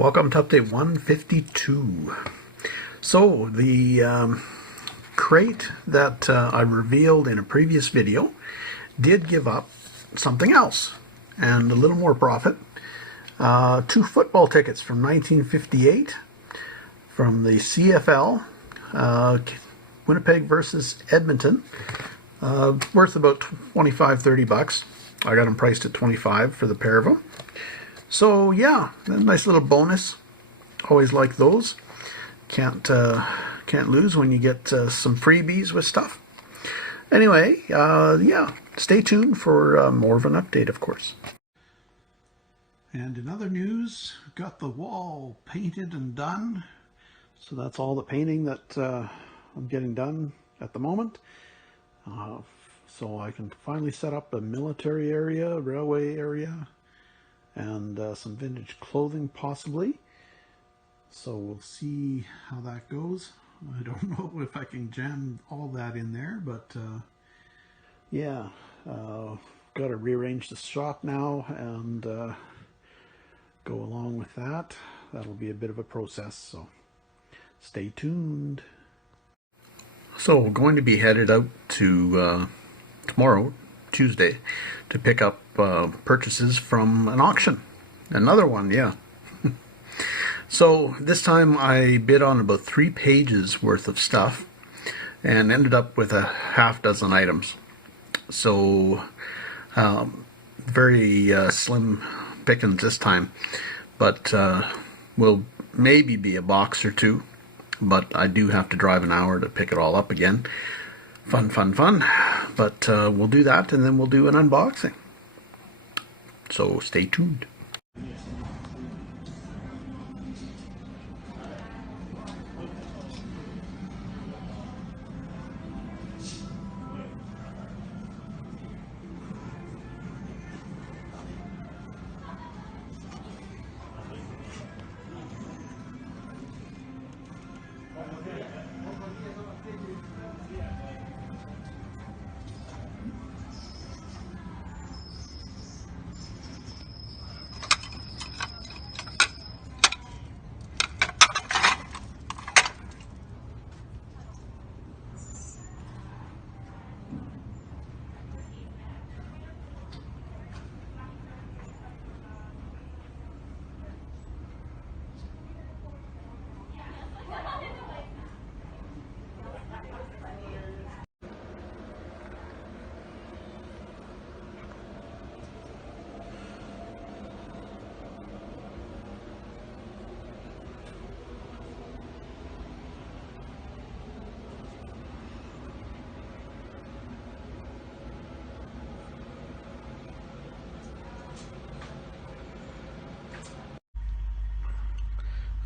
Welcome to update 152. So the crate that I revealed in a previous video did give up something else and a little more profit. 2 football tickets from 1958 from the CFL, Winnipeg versus Edmonton, worth about 25-30 bucks. I got them priced at 25 for the pair of them. So yeah, a nice little bonus. Always like those. Can't lose when you get some freebies with stuff. Anyway, yeah, stay tuned for more of an update, of course. And in other news, got the wall painted and done. So that's all the painting that I'm getting done at the moment. So I can finally set up a military area, railway area, and some vintage clothing possibly. So we'll see how that goes. I don't know if I can jam all that in there, but yeah, got to rearrange the shop now and go along with that. That'll be a bit of a process, so stay tuned. So we're going to be headed out to tomorrow, Tuesday, to pick up purchases from an auction. Another one, yeah. So this time I bid on about 3 pages worth of stuff and ended up with a half dozen items. So very slim pickings this time, but will maybe be a box or two, but I do have to drive an hour to pick it all up again. Fun. But we'll do that and then we'll do an unboxing. So stay tuned.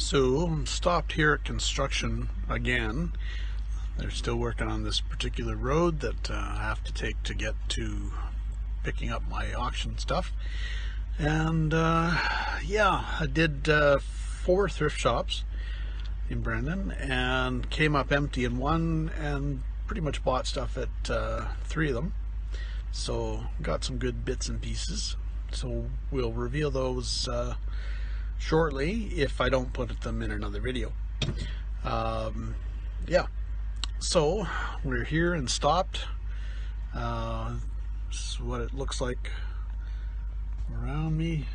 So I'm stopped here at construction again. They're still working on this particular road that I have to take to get to picking up my auction stuff. And yeah, I did 4 thrift shops in Brandon and came up empty in one and pretty much bought stuff at 3 of them. So got some good bits and pieces. So we'll reveal those shortly if I don't put them in another video. Yeah, so we're here and stopped. This is what it looks like around me.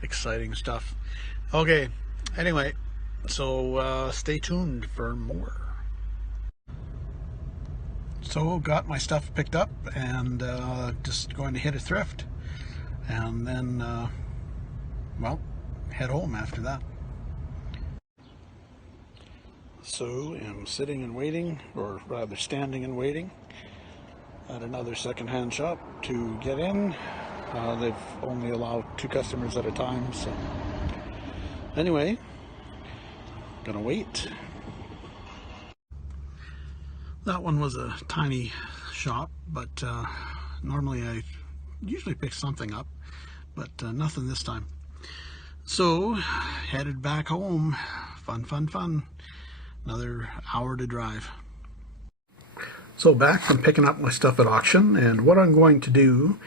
Exciting stuff. Okay, anyway, so stay tuned for more. So got my stuff picked up and just going to hit a thrift and then well, head home after that. So I'm sitting and waiting, or rather standing and waiting at another second-hand shop to get in. They've only allowed 2 customers at a time, so anyway, gonna wait. That one was a tiny shop, but normally I usually pick something up, but nothing this time. So headed back home. Fun. Another hour to drive. So back from picking up my stuff at auction, and what I'm going to do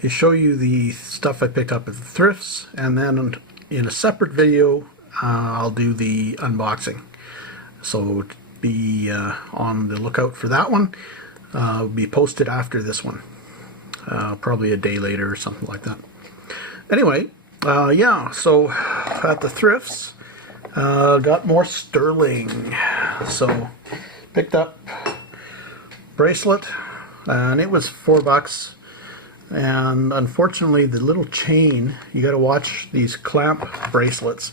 is show you the stuff I picked up at the thrifts, and then in a separate video I'll do the unboxing. So be on the lookout for that one. It'll be posted after this one, probably a day later or something like that. Anyway, yeah, so at the thrifts, got more sterling. So picked up bracelet, and it was $4. And unfortunately, the little chain, you got to watch these clamp bracelets,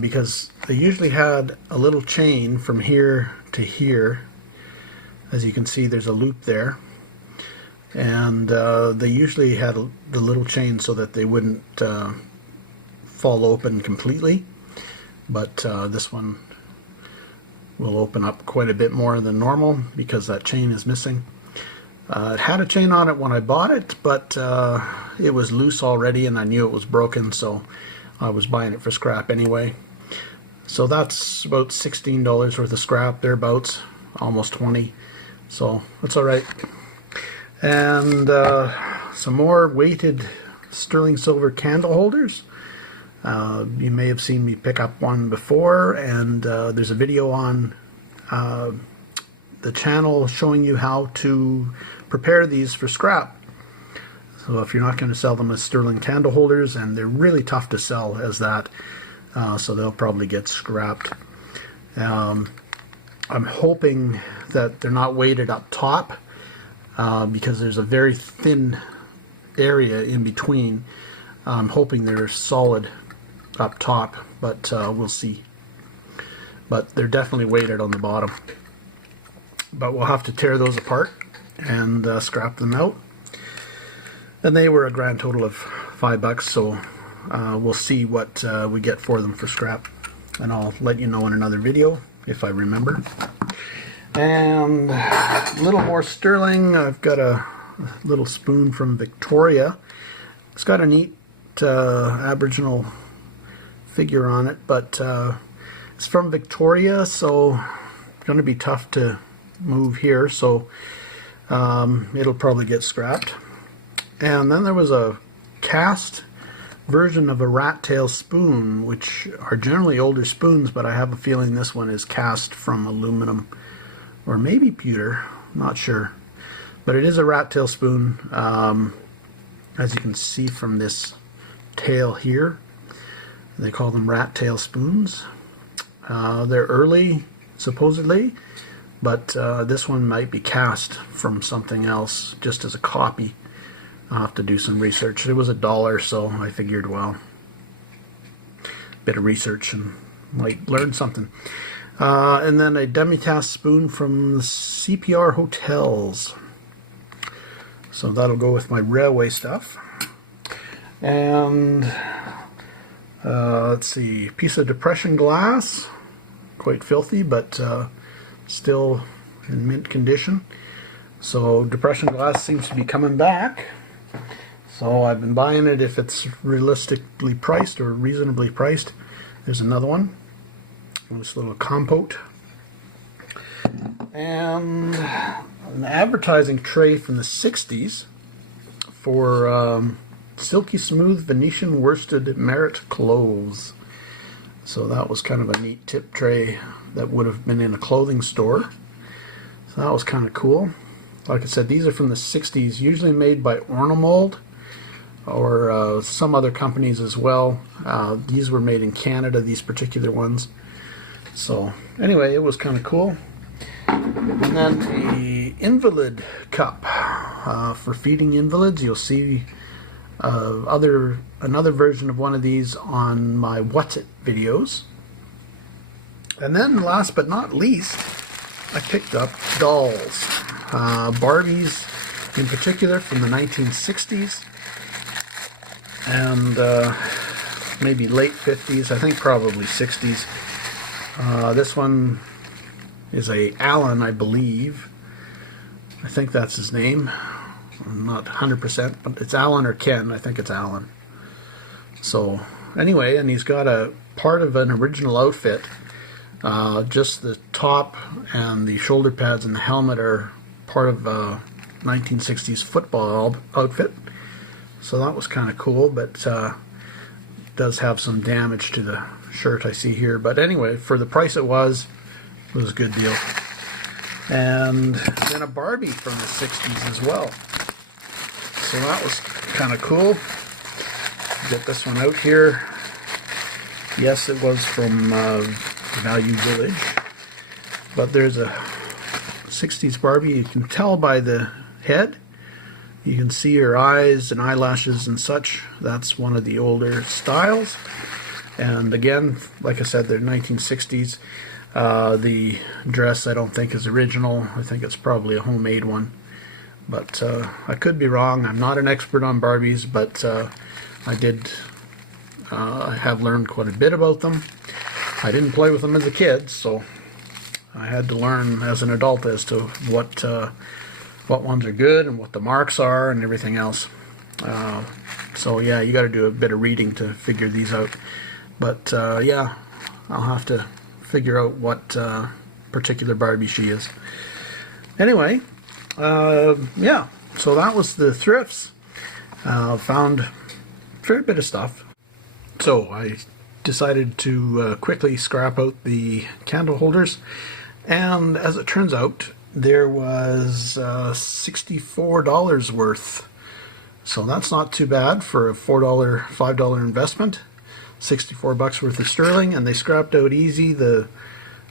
because they usually had a little chain from here to here. As you can see, there's a loop there, and they usually had the little chain so that they wouldn't fall open completely, but this one will open up quite a bit more than normal because that chain is missing. It had a chain on it when I bought it, but it was loose already and I knew it was broken, so I was buying it for scrap anyway. So that's about $16 worth of scrap, thereabouts, almost 20, so that's alright. And some more weighted sterling silver candle holders. You may have seen me pick up one before, and there's a video on the channel showing you how to prepare these for scrap. So if you're not going to sell them as sterling candle holders, and they're really tough to sell as that, so they'll probably get scrapped. I'm hoping that they're not weighted up top, because there's a very thin area in between. I'm hoping they're solid up top, but we'll see. But they're definitely weighted on the bottom. But we'll have to tear those apart and scrap them out. And they were a grand total of $5, so we'll see what we get for them for scrap. And I'll let you know in another video if I remember. And a little more sterling. I've got a little spoon from Victoria. It's got a neat Aboriginal figure on it, but it's from Victoria, so it's going to be tough to move here, so it'll probably get scrapped. And then there was a cast version of a rat tail spoon, which are generally older spoons, but I have a feeling this one is cast from aluminum or maybe pewter, not sure, but it is a rat tail spoon, as you can see from this tail here. They call them rat tail spoons. They're early, supposedly, but this one might be cast from something else, just as a copy. I'll have to do some research. It was $1, so I figured, well, a bit of research and might learn something. And then a demitasse spoon from the CPR Hotels. So that'll go with my railway stuff. And let's see, piece of depression glass, quite filthy, but still in mint condition. So depression glass seems to be coming back. So I've been buying it if it's realistically priced or reasonably priced. There's another one. This little compote. And an advertising tray from the 60s for silky smooth Venetian worsted merit clothes. So that was kind of a neat tip tray that would have been in a clothing store. So that was kind of cool. Like I said, these are from the 60s, usually made by Ornamold or some other companies as well. These were made in Canada, these particular ones. So anyway, it was kind of cool. And then the invalid cup for feeding invalids. You'll see another version of one of these on my What's It videos. And then last but not least, I picked up dolls. Barbies in particular from the 1960s and maybe late 50s, I think probably 60s. This one is a Alan, I believe. I think that's his name. I'm not 100%, but it's Alan or Ken. I think it's Alan. So anyway, and he's got a part of an original outfit. Just the top and the shoulder pads and the helmet are part of a 1960s football outfit. So that was kind of cool, but does have some damage to the shirt I see here. But anyway, for the price it was a good deal. And then a Barbie from the 60s as well. So that was kind of cool. Get this one out here. Yes, it was from Value Village, but there's a 60s Barbie. You can tell by the head. You can see her eyes and eyelashes and such. That's one of the older styles. And again, like I said, they're 1960s. The dress I don't think is original. I think it's probably a homemade one. But I could be wrong. I'm not an expert on Barbies, but I did have learned quite a bit about them. I didn't play with them as a kid, so I had to learn as an adult as to what ones are good and what the marks are and everything else. So yeah, you got to do a bit of reading to figure these out. But yeah, I'll have to figure out what particular Barbie she is. Anyway, yeah, so that was the thrifts. Found a fair bit of stuff. So I decided to quickly scrap out the candle holders, and as it turns out, there was $64 worth. So that's not too bad for a $5 investment. 64 bucks worth of sterling, and they scrapped out easy. The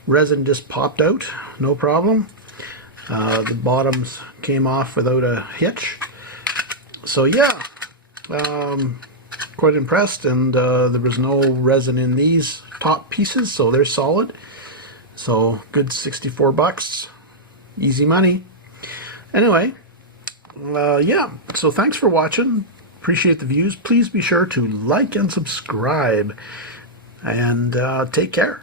resin just popped out, no problem. The bottoms came off without a hitch. So yeah, quite impressed, and there was no resin in these top pieces, so they're solid. So good 64 bucks, easy money. Anyway, yeah, so thanks for watching. Appreciate the views. Please be sure to like and subscribe, and take care.